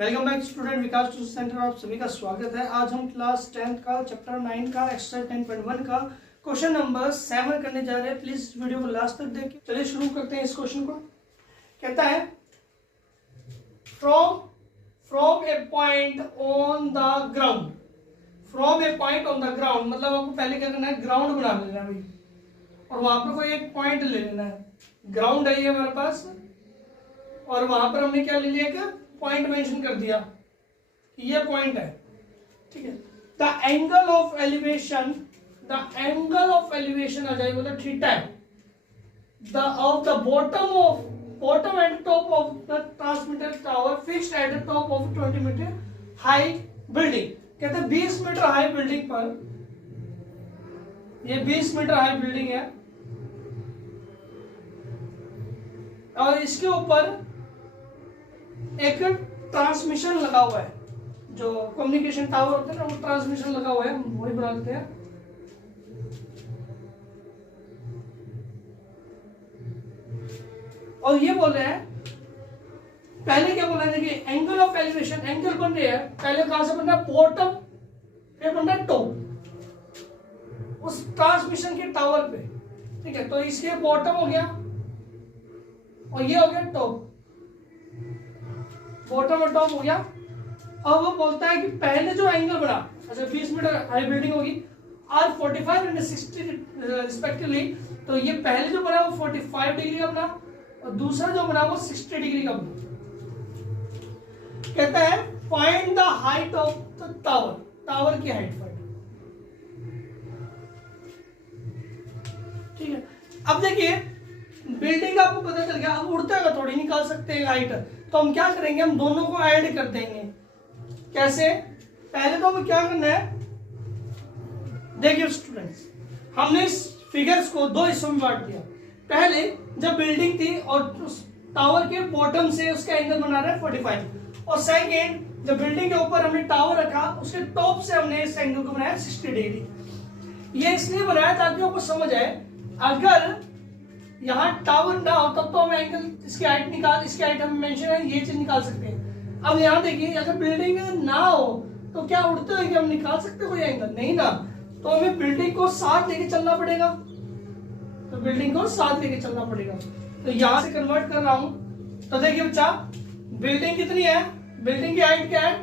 Welcome back student, विकास tuition centre में आप सभी का स्वागत है। आज हम क्लास 10th का चैप्टर 9 का एक्सरसाइज 10.1 का क्वेश्चन नंबर 7 करने जा रहे हैं। प्लीज वीडियो को लास्ट तक देखिए। चलिए शुरू करते हैं इस क्वेश्चन को। कहता है from A point on the ground. From A point on the ground मतलब आपको पहले क्या करना है, ग्राउंड बना लेना है भाई, और वहां पर कोई एक पॉइंट ले लेना है। ग्राउंड है ये हमारे पास, और वहां पर हमने क्या ले लिया, एक पॉइंट मेंशन कर दिया कि ये पॉइंट है, ठीक है। द एंगल ऑफ एलिवेशन आ जाएगा मतलब थीटा है। Of the bottom and top of the transmitter tower fixed at the top of 20 metre high building. कहते हैं 20 मीटर हाई बिल्डिंग पर, ये 20 मीटर हाई बिल्डिंग है और इसके ऊपर एक ट्रांसमिशन लगा हुआ है। जो कम्युनिकेशन टावर होते हैं ना, वो ट्रांसमिशन लगा हुआ है, वही बना देते हैं। और ये बोल रहे हैं, पहले क्या बोल रहे हैं, देखिए एंगल ऑफ एलिवेशन, एंगल बन रही है। पहले कहां से बन रहा है, बॉटम, फिर बन रहा है टॉप, उस ट्रांसमिशन के टावर पे, ठीक है। तो इसके बॉटम हो गया और ये हो गया टॉप, बॉटम और टॉप हो गया। अब वो बोलता है कि पहले जो एंगल बना, अच्छा 20 मीटर हाई बिल्डिंग होगी और 45 एंड 60 रिस्पेक्टिवली, तो ये पहले जो बना वो 45 डिग्री का बना और दूसरा जो बना वो 60 डिग्री का बना। कहता है find the height of the tower, tower की हाइट फाइंड, ठीक है। अब देखिए बिल्डिंग का आपको पता चल गया, अब उड़ते हुए थोड़ी निकाल सकते हैं हाइट, तो हम क्या करेंगे, हम दोनों को ऐड कर देंगे। कैसे? पहले तो हमें क्या करना है, देखिए स्टूडेंट्स, हमने इस फिगर्स को दो हिस्सों में बांट दिया। पहले जब बिल्डिंग थी और उस टावर के बॉटम से उसका एंगल बना रहा है 45, और सेकेंड जब बिल्डिंग के ऊपर हमने टावर रखा उसके टॉप से हमने इस एंगल को बनाया 60 डिग्री। ये इसलिए बनाया ताकि आपको समझ आए, अगर यहाँ टावर ना हो तब तो हम एंगल, इसकी हाइट हम मेंशन है, ये चीज निकाल सकते हैं। अब यहाँ देखिए, अगर बिल्डिंग ना हो तो क्या उड़ते हुए हम निकाल सकते कोई एंगल? नहीं ना, तो हमें बिल्डिंग को साथ लेके चलना पड़ेगा। तो बिल्डिंग को साथ लेके चलना पड़ेगा, तो यहाँ से कन्वर्ट कर रहा हूं। तो देखिए बच्चा, बिल्डिंग कितनी है, बिल्डिंग की हाइट क्या है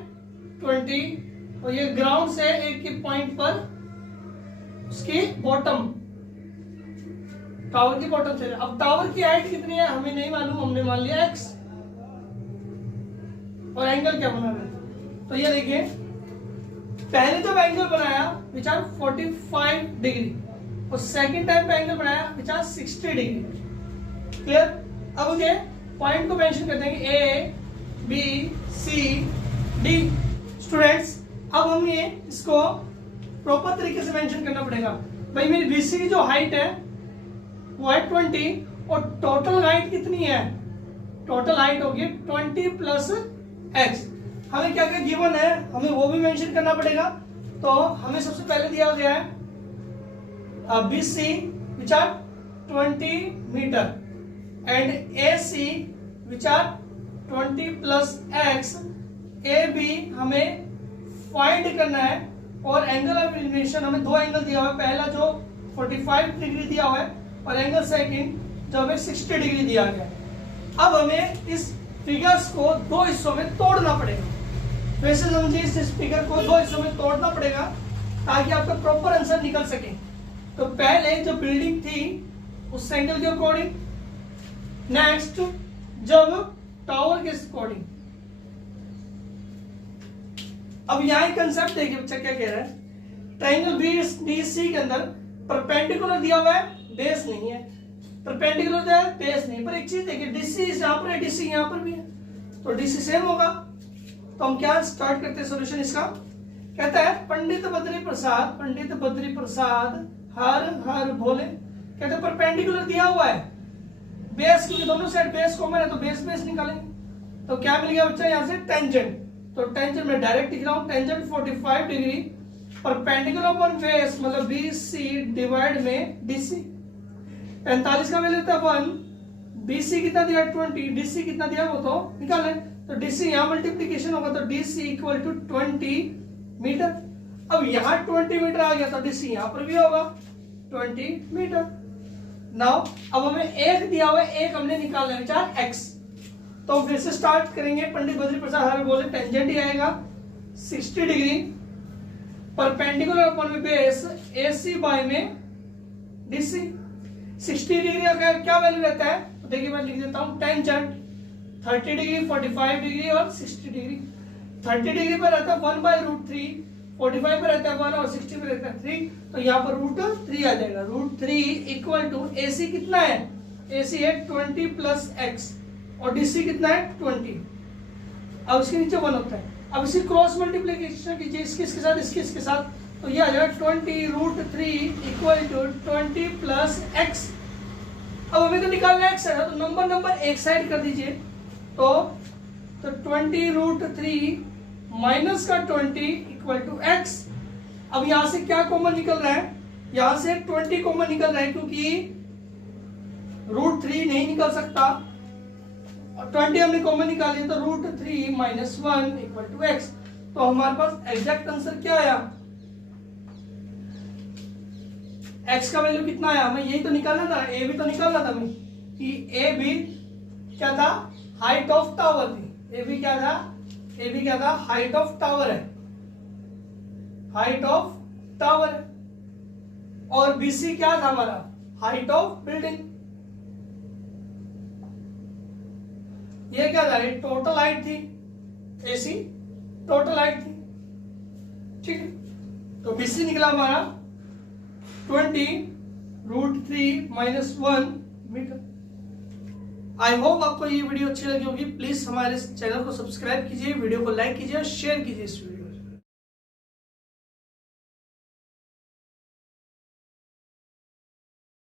20, और ये ग्राउंड से एक के पॉइंट पर उसकी बॉटम, टावर की बॉटम से। अब टावर की हाइट कितनी है हमें नहीं मालूम, हमने मान लिया x, और एंगल क्या बना रहे, तो ये देखिए पहले जब एंगल बनाया विच आर 45 डिग्री, और सेकंड टाइम पे एंगल बनाया विच आर 60 डिग्री। क्लियर? अब मुझे पॉइंट को मेंशन कर देंगे A B C D. Students, अब हम ये इसको प्रॉपर तरीके से मेंशन करना पड़ेगा। भाई मेरी बीसी की जो हाइट है वो है 20, और टोटल हाइट कितनी है, टोटल हाइट होगी 20 प्लस x। हमें क्या क्या गिवन है, हमें वो भी मेंशन करना पड़ेगा। तो हमें सबसे पहले दिया गया है BC which are 20 metre and AC which are 20 plus x। AB हमें फाइंड करना है, और एंगल ऑफ एलिवेशन हमें दो एंगल दिया हुआ है, पहला जो 45 डिग्री दिया हुआ है और एंगल सेकंड जो हमें 60 डिग्री दिया गया। अब हमें इस फिगर्स को दो हिस्सों में तोड़ना पड़ेगा। वैसे समझिए, इस फिगर को दो हिस्सों में तोड़ना पड़ेगा ताकि आपका प्रॉपर आंसर निकल सके। तो पहले जो बिल्डिंग थी उस एंगल के अकॉर्डिंग, नेक्स्ट जब टावर के अकॉर्डिंग। अब यहाँ कंसेप्ट देखिए बच्चा क्या कह रहा है, ट्रायंगल BC के अंदर परपेंडिकुलर दिया हुआ है, बेस नहीं है, परपेंडिकुलर दिया है, बेस नहीं। पर एक चीज देखिए, DC यहाँ पर है, DC यहाँ पर भी है, तो DC सेम होगा। तो हम क्या स्टार्ट करते हैं सॉल्यूशन इसका। कहता है पंडित बद्री प्रसाद हर हर भोले। कहते हैं परपेंडिकुलर दिया हुआ है, बेस, क्योंकि दोनों साइड बेस कॉमन है तो बेस निकालेंगे। तो क्या मिल गया बच्चा यहाँ से, टेंजेंट। तो टेंजेंट में डायरेक्ट लिख रहा हूँ, tangent 45 degree perpendicular upon base मतलब BC डिवाइड में DC। 45 का वैल्यू था 1, BC कितना दिया 20, DC कितना दिया वो तो निकालें। तो DC यहाँ मल्टीप्लीकेशन होगा तो DC इक्वल टू 20 मीटर। अब यहाँ 20 मीटर आ गया तो DC यहाँ पर भी होगा 20 मीटर। नाउ अब हमें एक दिया हुआ है, एक हमने निकालना है विचार x। तो फिर से स्टार्ट करेंगे। पंडित बद्री प्रसाद हमें बोले टेंजेंट ही आएगा 60 डिग्री परपेंडिकुलर अपॉन में बेस AC बाय में DC। 60 डिग्री का क्या वैल्यू रहता है तो देखिए मैं लिख देता हूं टेंजेंट 30 डिग्री 45 डिग्री और 60 डिग्री। 30 डिग्री पे रहता है 1/√3, 45 पे रहता है 1 और 60 पे रहता है 3, तो यहाँ पर √3 आ जाएगा। √3 इक्वल टू AC कितना है, AC है 20 प्लस x और DC कितना है 20। अब इसके नीचे 1 होता है। अब इसी क्रॉस मल्टीप्लीकेशन कीजिए इसके साथ इसके साथ, तो ये आ जाएगा 20√3 इक्वल टू 20 प्लस x। अब हमें तो निकालना है x है तो नंबर एक साइड कर दीजिए। तो 20√3 माइनस का 20 इक्वल टू x। अब यहां से क्या कॉमन निकल रहा है, यहां से 20 कॉमन निकल रहा है क्योंकि √3 नहीं निकल सकता और 20 हमने कॉमन निकाली तो √3 माइनस 1 इक्वल टू x। तो हमारे पास एग्जैक्ट आंसर क्या आया, x का वैल्यू कितना आया, हमें यही तो निकालना था, a भी तो निकालना था हमें कि a भी क्या था हाइट ऑफ टावर थी। a भी क्या था हाइट ऑफ टावर है, हाइट ऑफ टावर है। और BC क्या था हमारा हाइट ऑफ बिल्डिंग। ये क्या था टोटल हाइट थी, AC टोटल हाइट थी। ठीक है, तो BC निकला हमारा 20√3 माइनस 1 मीटर। आई होप आपको ये वीडियो अच्छी लगी होगी। प्लीज हमारे चैनल को सब्सक्राइब कीजिए, वीडियो को लाइक कीजिए और शेयर कीजिए इस वीडियो।